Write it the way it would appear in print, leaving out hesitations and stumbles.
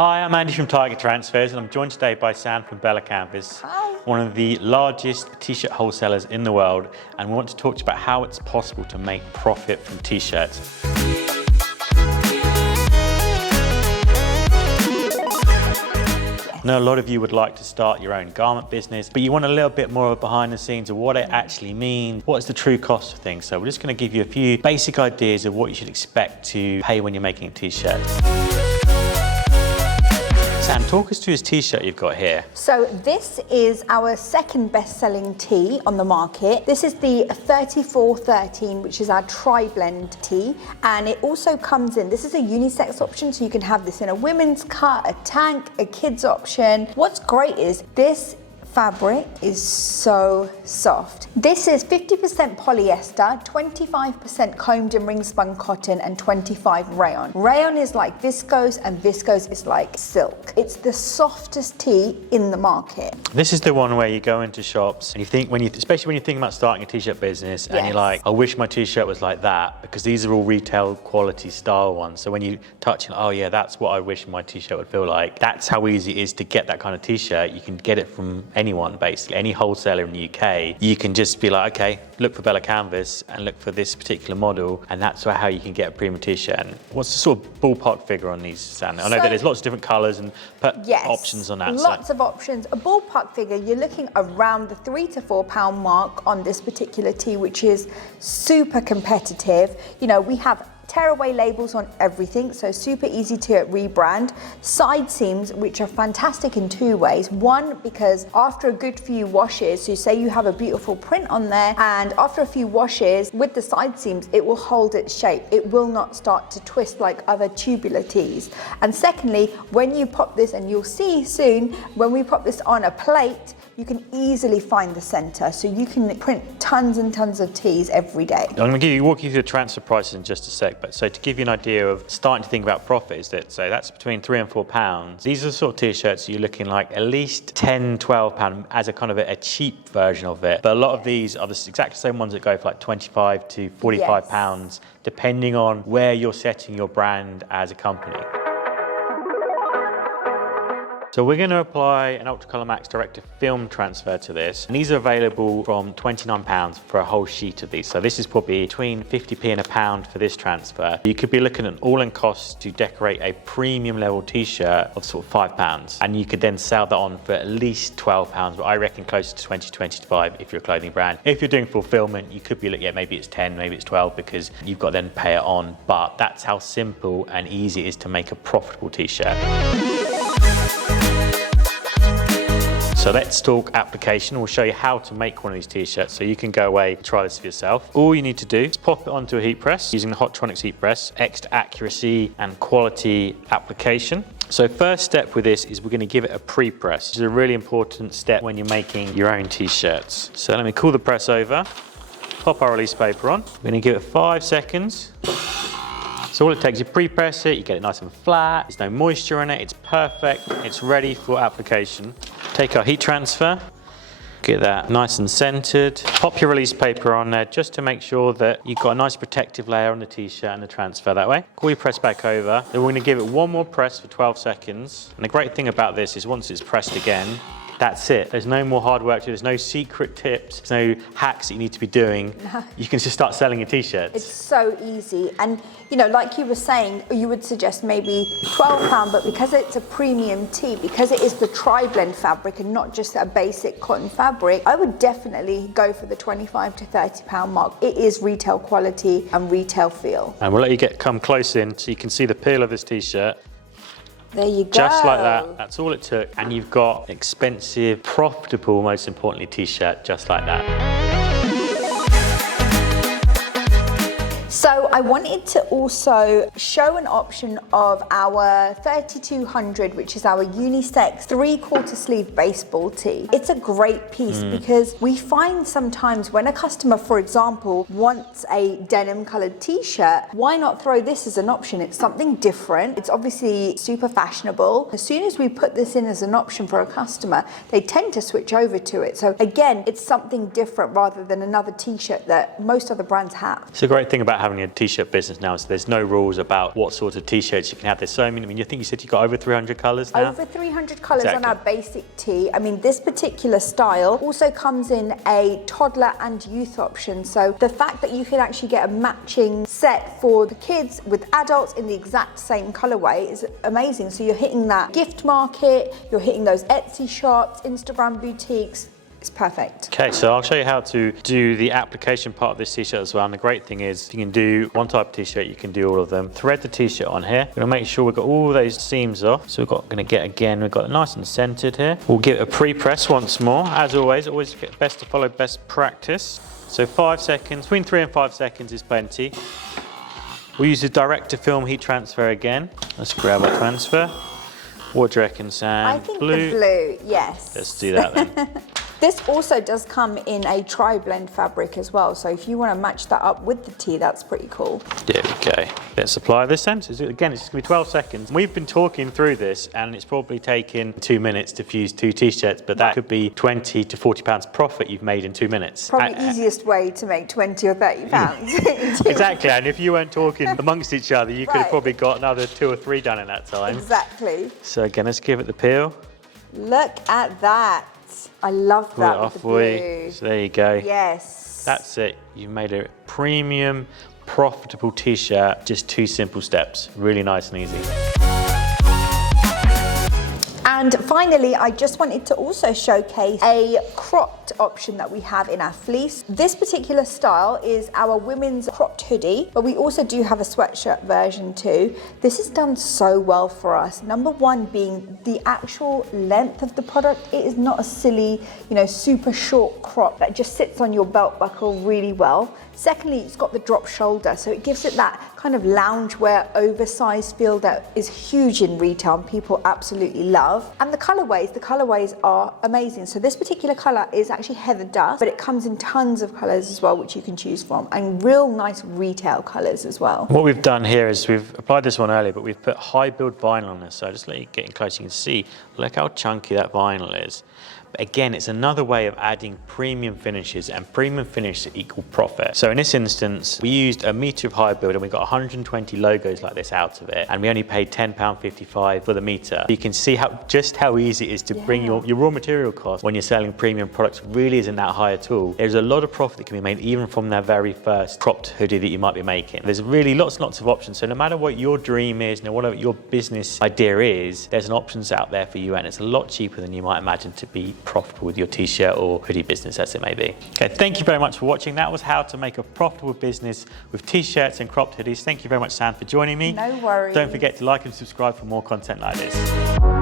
Hi, I'm Andy from Target Transfers and I'm joined today by San from Bella+Canvas, one of the largest t-shirt wholesalers in the world, and we want to talk to you about how it's possible to make profit from t-shirts. I know a lot of you would like to start your own garment business, but you want a little bit more of behind the scenes of what it actually means, what's the true cost of things. So we're just going to give you a few basic ideas of what you should expect to pay when you're making a t-shirt. Sam, talk us through this t-shirt you've got here. So this is our second best-selling tee on the market. This is the 3413, which is our tri-blend tee, and it also comes in, this is a unisex option, so you can have this in a women's cut, a tank, a kids option. What's great is this fabric is so soft. This is 50% polyester, 25% combed and ring spun cotton, and 25 rayon. Rayon is like viscose and viscose is like silk. It's the softest tee in the market. This is the one where you go into shops and you think, especially when you're thinking about starting a t-shirt business, and you're like, I wish my t-shirt was like that, because these are all retail quality style ones. So when you touch it, oh yeah, that's what I wish my t-shirt would feel like. That's how easy it is to get that kind of t-shirt. You can get it from anyone, basically, any wholesaler in the UK. You can just be like, okay, look for Bella+Canvas and look for this particular model, and that's how you can get a premium t-shirt. And what's the sort of ballpark figure on these, Sam? I know that there's lots of different colours and options on that. Lots of options. A ballpark figure, you're looking around the £3 to £4 mark on this particular tee, which is super competitive. You know, we have tearaway labels on everything, so super easy to rebrand. Side seams, which are fantastic in two ways. One, because after a good few washes, so say you have a beautiful print on there, and after a few washes with the side seams, it will hold its shape. It will not start to twist like other tubular tees. And secondly, when you pop this, and you'll see soon, when we pop this on a plate, you can easily find the center, so you can print tons and tons of tees every day. I'm going to walk you through the transfer prices in just a sec, but so to give you an idea of starting to think about profit, is that, so that's between £3 and £4. These are the sort of t-shirts you're looking like at least £10, £12 as a kind of a cheap version of it. But a lot of these are the exact same ones that go for like £25 to £45, depending on where you're setting your brand as a company. So we're going to apply an UltraColour Max direct-to-film transfer to this, and these are available from £29 for a whole sheet of these. So this is probably between 50p and £1 for this transfer. You could be looking at an all-in cost to decorate a premium level t-shirt of sort of £5, and you could then sell that on for at least £12, but I reckon closer to 20, 25 if you're a clothing brand. If you're doing fulfillment, you could be looking at maybe it's 10, maybe it's 12, because you've got to then pay it on. But that's how simple and easy it is to make a profitable t-shirt. So let's talk application. We'll show you how to make one of these t-shirts, so you can go away and try this for yourself. All you need to do is pop it onto a heat press using the Hotronix heat press, extra accuracy and quality application. So first step with this is we're going to give it a pre-press, which is a really important step when you're making your own t-shirts. So let me cool the press over, pop our release paper on. We're going to give it 5 seconds. So all it takes, you pre-press it, you get it nice and flat, there's no moisture in it, it's perfect, it's ready for application. Take our heat transfer, get that nice and centered. Pop your release paper on there just to make sure that you've got a nice protective layer on the t-shirt and the transfer that way. Cool your press back over, then we're going to give it one more press for 12 seconds. And the great thing about this is once it's pressed again, that's it. There's no more hard work to do. There's no secret tips. There's no hacks that you need to be doing. You can just start selling your t-shirts. It's so easy. And you know, like you were saying, you would suggest maybe £12, but because it's a premium tee, because it is the tri-blend fabric and not just a basic cotton fabric, I would definitely go for the £25 to £30 mark. It is retail quality and retail feel. And we'll let you come close in so you can see the peel of this t-shirt. There you go. Just like that, that's all it took. And you've got expensive, profitable, most importantly, t-shirt just like that. So I wanted to also show an option of our 3200, which is our unisex 3/4 sleeve baseball tee. It's a great piece because we find sometimes when a customer, for example, wants a denim colored t-shirt, why not throw this as an option? It's something different. It's obviously super fashionable. As soon as we put this in as an option for a customer, they tend to switch over to it. So again, it's something different rather than another t-shirt that most other brands have. It's a great thing about having a t-shirt t-shirt business now, so there's no rules about what sort of t-shirts you can have. There's so many. I mean, I think you said you got over 300 colours now? Over 300 colours on our basic tee. I mean, this particular style also comes in a toddler and youth option. So the fact that you can actually get a matching set for the kids with adults in the exact same colourway is amazing. So you're hitting that gift market, you're hitting those Etsy shops, Instagram boutiques. It's perfect. Okay, so I'll show you how to do the application part of this t-shirt as well. And the great thing is you can do one type of t-shirt, you can do all of them. Thread the t-shirt on here. We're gonna make sure we've got all those seams off. So we've got it nice and centered here. We'll give it a pre-press once more. As always best to follow best practice. So 5 seconds, between 3 and 5 seconds is plenty. We'll use the direct to film heat transfer again. Let's grab our transfer. What do you reckon, Sam? I think the blue, yes. Let's do that then. This also does come in a tri-blend fabric as well, so if you want to match that up with the tee, that's pretty cool. There we go. Let's apply this then. So again, it's just going to be 12 seconds. We've been talking through this, and it's probably taken 2 minutes to fuse 2 t-shirts, but that could be 20 to 40 pounds profit you've made in 2 minutes. Probably easiest way to make 20 or 30 pounds. Exactly, and if you weren't talking amongst each other, you could have probably got another 2 or 3 done in that time. Exactly. So again, let's give it the peel. Look at that. I love that. Pull it off for you. So there you go. Yes. That's it. You've made a premium, profitable t-shirt. Just 2 simple steps. Really nice and easy. And finally, I just wanted to also showcase a cropped option that we have in our fleece. This particular style is our women's cropped hoodie, but we also do have a sweatshirt version too. This is done so well for us. Number one being the actual length of the product. It is not a silly, super short crop that just sits on your belt buckle really well. Secondly, it's got the drop shoulder, so it gives it that kind of loungewear oversized feel that is huge in retail and people absolutely love. And the colorways are amazing. So this particular color is actually heather dust, but it comes in tons of colors as well, which you can choose from, and real nice retail colors as well. What we've done here is we've applied this one earlier, but we've put high build vinyl on this. So just let you get in close, you can see, look how chunky that vinyl is. But again, it's another way of adding premium finishes, and premium finishes equal profit. So in this instance, we used a metre of high build and we got 120 logos like this out of it, and we only paid £10.55 for the metre. You can see just how easy it is to bring your raw material cost when you're selling premium products really isn't that high at all. There's a lot of profit that can be made even from that very first cropped hoodie that you might be making. There's really lots and lots of options. So no matter what your dream is, whatever your business idea is, there's an options out there for you, and it's a lot cheaper than you might imagine to be profitable with your t-shirt or hoodie business, as it may be. Okay, thank you very much for watching. That was how to make a profitable business with t-shirts and cropped hoodies. Thank you very much, Sam, for joining me. No worries. Don't forget to like and subscribe for more content like this.